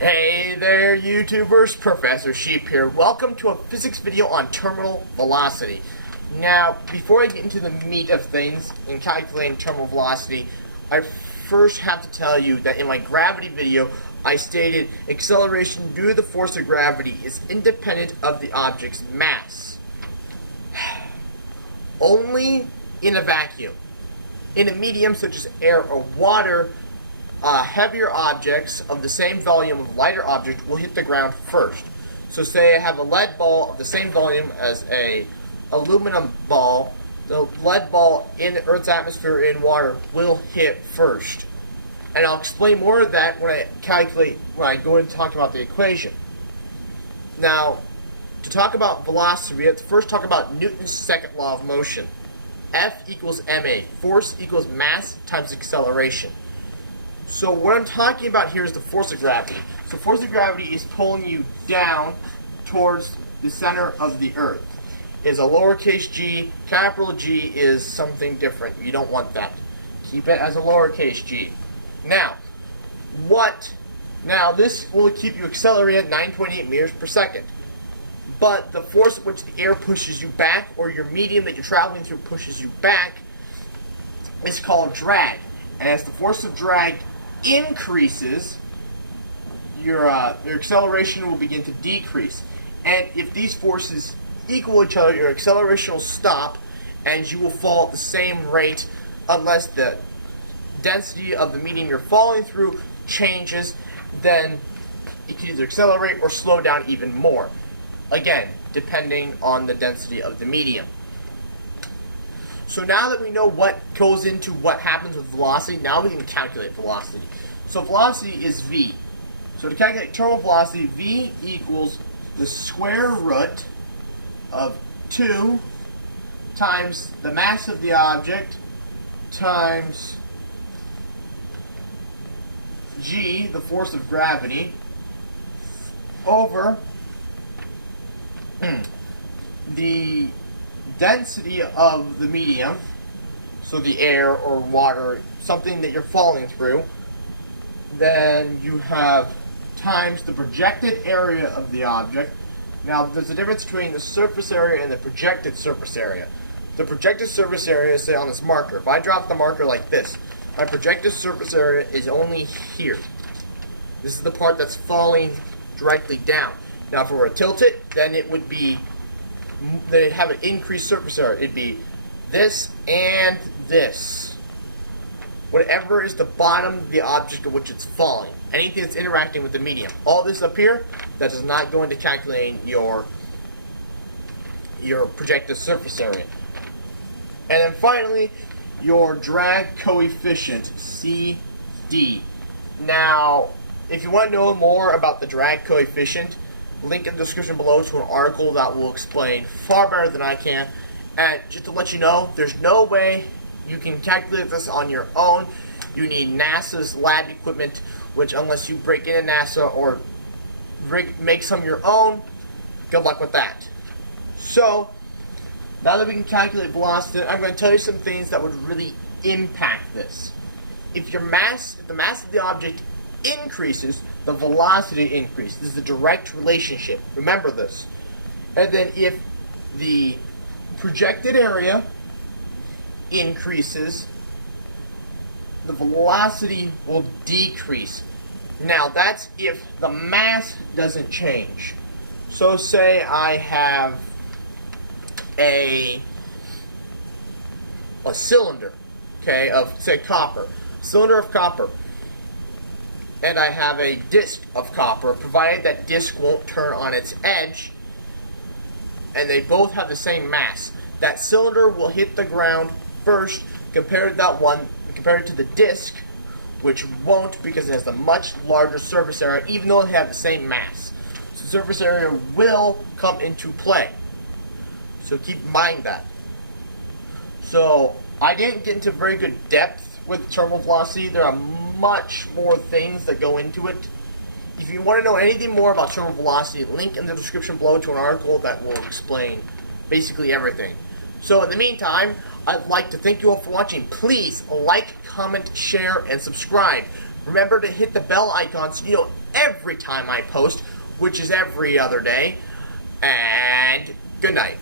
Hey there, YouTubers, Professor Sheep here. Welcome to a physics video on terminal velocity. Now, before I get into the meat of things in calculating terminal velocity, I first have to tell you that in my gravity video, I stated acceleration due to the force of gravity is independent of the object's mass. Only in a vacuum. In a medium such as air or water, heavier objects of the same volume of lighter objects will hit the ground first. So say I have a lead ball of the same volume as a aluminum ball. The lead ball in the Earth's atmosphere in water will hit first. And I'll explain more of that when I go into talking about the equation. Now, to talk about velocity, we have to first talk about Newton's second law of motion. F equals ma. Force equals mass times acceleration. So what I'm talking about here is the force of gravity. So force of gravity is pulling you down towards the center of the Earth. It is a lowercase g. Capital G is something different. You don't want that. Keep it as a lowercase g. Now, this will keep you accelerating at 9.8 meters per second. But the force at which the air pushes you back, or your medium that you're traveling through pushes you back, is called drag. And as the force of drag increases, your acceleration will begin to decrease. And if these forces equal each other, your acceleration will stop, and you will fall at the same rate unless the density of the medium you're falling through changes. Then you can either accelerate or slow down even more. Again, depending on the density of the medium. So now that we know what goes into what happens with velocity, now we can calculate velocity. So velocity is v. So to calculate terminal velocity, v equals the square root of 2 times the mass of the object times g, the force of gravity, over the density of the medium, so the air or water, something that you're falling through. Then you have times the projected area of the object. Now there's a difference between the surface area and the projected surface area. The projected surface area is, say, on this marker. If I drop the marker like this, my projected surface area is only here. This is the part that's falling directly down. Now if we were to tilt it, then it'd have an increased surface area. It'd be this and this. Whatever is the bottom of the object of which it's falling. Anything that's interacting with the medium. All this up here, that does not go into calculating your projected surface area. And then finally, your drag coefficient, CD. Now, if you want to know more about the drag coefficient, link in the description below to an article that will explain far better than I can. And just to let you know, there's no way you can calculate this on your own. You need NASA's lab equipment, which unless you break into NASA or make some of your own, good luck with that. So, now that we can calculate velocity, I'm going to tell you some things that would really impact this. If the mass of the object increases, the velocity increases. This is a direct relationship. Remember this. And then if the projected area increases, the velocity will decrease. Now that's if the mass doesn't change. So say I have a cylinder, okay, of, say, copper. Cylinder of copper. And I have a disc of copper, provided that disc won't turn on its edge, and they both have the same mass. That cylinder will hit the ground first compared to the disc, which won't, because it has a much larger surface area, even though they have the same mass. So surface area will come into play. So keep in mind that. So I didn't get into very good depth with terminal velocity. There are much more things that go into it. If you want to know anything more about terminal velocity, link in the description below to an article that will explain basically everything. So in the meantime, I'd like to thank you all for watching. Please like, comment, share, and subscribe. Remember to hit the bell icon so you know every time I post, which is every other day. And good night.